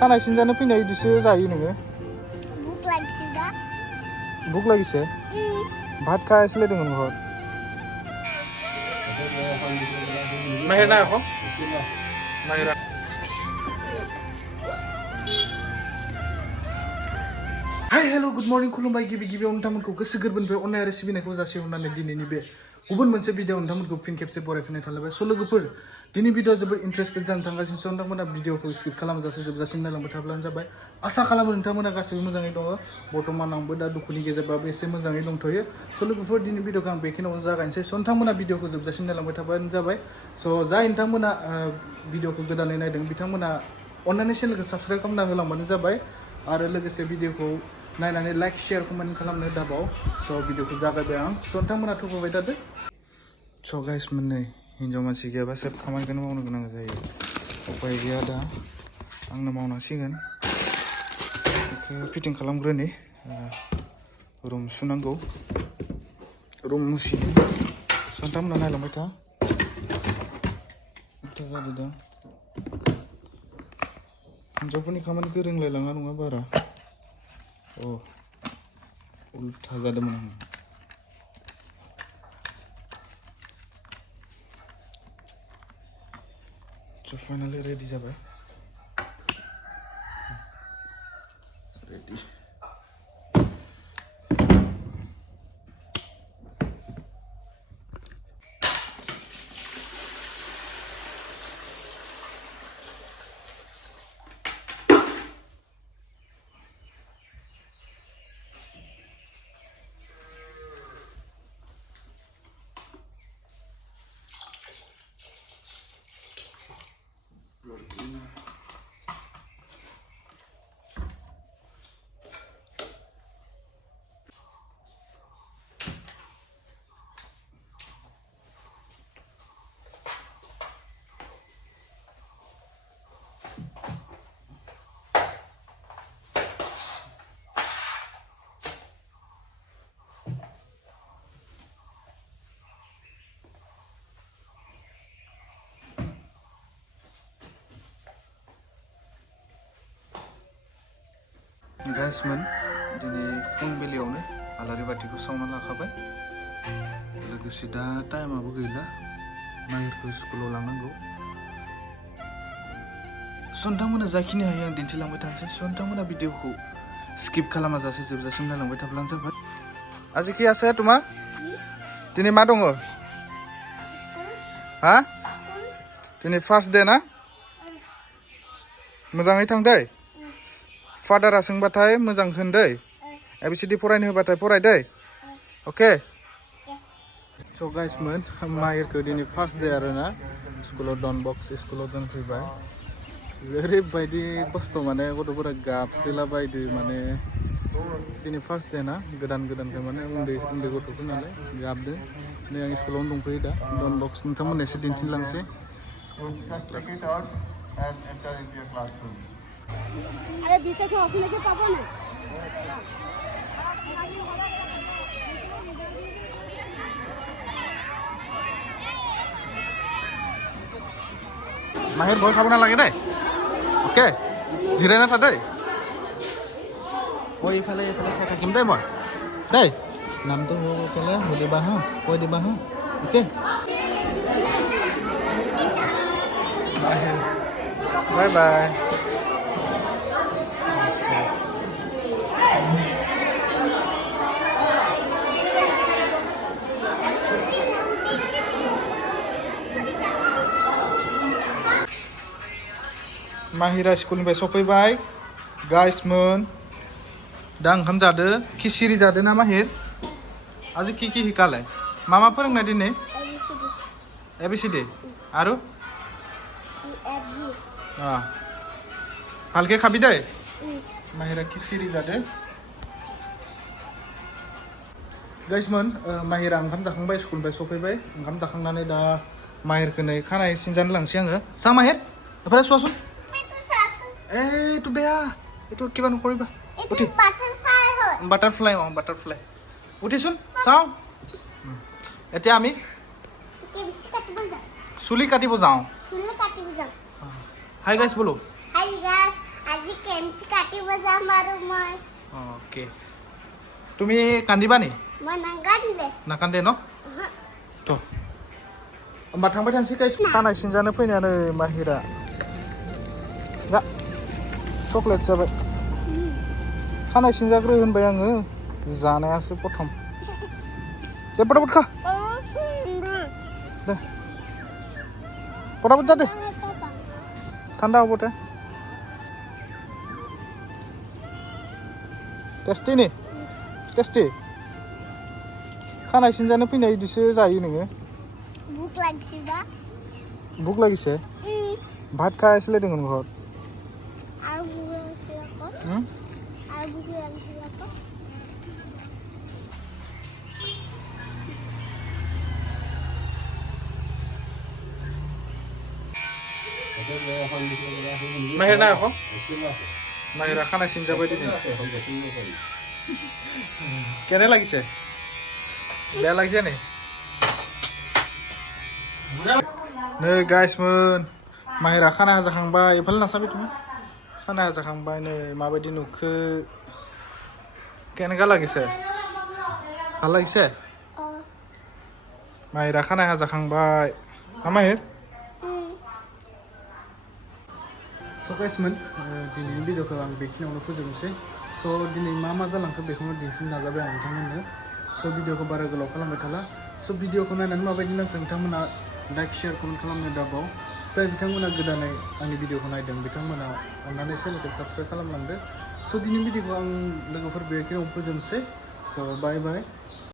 खानाय सिनजानो फैनाय इदिसो जायो नोङो भुक लागिसे दा भुक लागिसे भात खायासैलाय दङ न'आव Mahir na ako? Mahir. Hi, hello, good morning. खुलुमबाय गिबियाव नोंथांमोनखौ गोसो गोरबोनिफ्राय अननाय आरो सिबिनायखौ जासिहरनानै दिनैनि बे गुबुन मोनसे भिडिअ नोंथांमोनखौ फिन खेबसे बरायफिननाय थालायबाय स' लोगोफोर दिनै भिडिअ जोबोद इन्टारेस्टेड जानो थांगासिनो स' नोंथांमोना भिडिअखौ स्किप खालामजासे जोबजासिम नायलांबाय थाब्लानो जाबाय आसा खालामो नोंथांमोना गासैबो मोजाङै दङ बर्तमान आंबो दा दुखुनि गेजेरबाबो एसे मोजाङै दंथ'यो स' लोगोफोर दिनै भिडिअखौ आं बेखिनियावनो जागायनोसै स' नोंथांमोना भिडिअखौ जोबजासिम नायलांबाय थाबानो जाबाय स' जाय नोंथांमोना भिडिअखौ गोदानै नायदों बिथांमोना अन्नानै चेनेलखौ साबस्क्राइब खालामना होलांबानो जाबाय आरो लोगोसे भिडिअखौ नायनानै लाइक शेयार कमेन्ट खालामनो दाबाव स' भिडिअखौ जागायबाय आं स' नोंथांमोना थुबोबाय थादो स' गाइस मोननै हिन्जाव मानसि गैयाबा सोब खामानिखौनो मावनो गोनां जायो उपाय गैया दा आंनो मावनांसिगोन बेखौ फिटिं खालामग्रोनि रुम सुनांगौ रुम मुसिनो स' नोंथांमोना नायलांबाय था जादों दा हिन्जावफोरनि खामानिखौ रोंलायलाङा नङा बारा उल्था जादोंमोन आं स' फाइनालि रेडि जाबाय रेडि गाइसमोन दिनै फुंबिलियावनो आलारि बाथिखौ सावना लाखाबाय लोगोसे दा टाइमाबो गैला माहिरखौ स्कुलाव लांनांगौ स' नोंथांमोना जाखिनि हायो आं दिन्थिलांबाय थानोसै स' नोंथांमोना भिडिअखौ स्किप खालामाजासे जोबजासिम नायलांबाय थाब्लानो जाबाय আজি কি আছে তোমাৰ दिनै मा दङ हा दिनै फार्स्ट डे ना मोजाङै थां दै फादारा सोंबाथाय मोजां होन दै एबिसिडि फरायनो होबाथाय फराय दै अके स' गाइसमोन माहिरखौ दिनै फार्स्ट डे आरोना स्कुलाव डन बक्स स्कुलाव दोनफैबाय ओरैबायदि खस्थ' माने गथ'फोरा गाबसोला बायदो माने दिनै फार्स्ट डे ना गोदानखाय माने उन्दै गथ'फोर नालाय गाबदों नै आं स्कुलावनो दंफैयो दा डन बक्स नोंथांमोननो एसे दिन्थिलांसै আরে দিছে তো ওখানে কি পাবো না Mahir ভয় খাব নালাগে দেই অ'কে জিৰাই নাথা দেই মই এইফালে চাই থাকিম দেই মই দেই নামটো ক'লে সুধিবা হা কৈ দিবা হা অ'কে বাই বাই Mahira स्कुलनिफ्राय सफैबाय गाइसमोन दा ओंखाम जादो खिसिरि जादो ना माहिर আজি কি শিকালে मामा फोरोंनाय दिनै एबिसिडि आरो ভালকে খাবি দেই माहिरा खिसिरि जादो गाइसमोन माहिरा ओंखाम जाखांबाय स्कुलनिफ्राय सफैबाय ओंखाम जाखांनानै दा माहिरखौ नै खानाय सिनजानो लांसै आङो सा माहिर एफाले चुवाचोन এইটো বেয়া এইটো কিবা নকৰিবা উঠি বাটাৰফ্লাই উঠিচোন চাওঁ এতিয়া আমি চুলি কাটিব যাওঁ হাই গাইছ বলো আজি কেমচি কাটিব যাম আৰু মই ओके তুমি কান্দিবা নি মই নাগানিলে नाकान्दे न' थ' होमबा थांबाय थानोसै गाइस खानाय सिनजानो फैनायानो माहिरा दा चक्लेट जाबाय खानाय सिनजाग्रो होनबाय आङो जानायासो प्रथम दे फटाफट खा दे फटाफट जा दे ঠান্ডা হ'ব দে टेस्टि नि टेस्टि खानाय सिनजानो फैनाय इदिसो जायो नोङो ভোক লাগিছে বা ভোক লাগিছে ভাত খাই আছিলে দেখোন ঘৰত আৰু ভোক লাগিছে আকৌ আৰু ভোক লাগিছে আকৌ Mahir na ako? Mahira খানাই সিনজাবাই দিদি কেনে লাগিছে বেয়া লাগিছে নে नै गाइसमोन माहिरा खाना जाखांबाय एफाल नासाबि तुमि खाना जाखांबाय नै माबायदि नुखो केनेगा লাগিছে ভাল লাগিছে माहिरा खाना जाखांबाय ना माहिर So guysमोन दिनैनि भिडिअखौ आं बेखिनियावनो फोजोबनोसै स' दिनै मा जालांखो बेखौनो दिन्थिनो नाजाबाय आं नोंथांमोननो स' भिडिअखौ बारा गोलाव खालामबाय थाला स' भिडिअखौ नायनानै माबायदि नांखो नोंथांमोना लाइक शेयार कमेन्ट खालामनो दाबाव जाय बिथांमोना गोदानै आंनि भिडिअखौ नायदों बिथांमोना अननानै चेनेलखौ साबस्क्राइब खालामलांदो स' दिनैनि भिडिअखौ आं लोगोफोर बेखिनियावनो फोजोबनोसै स' बाय बाय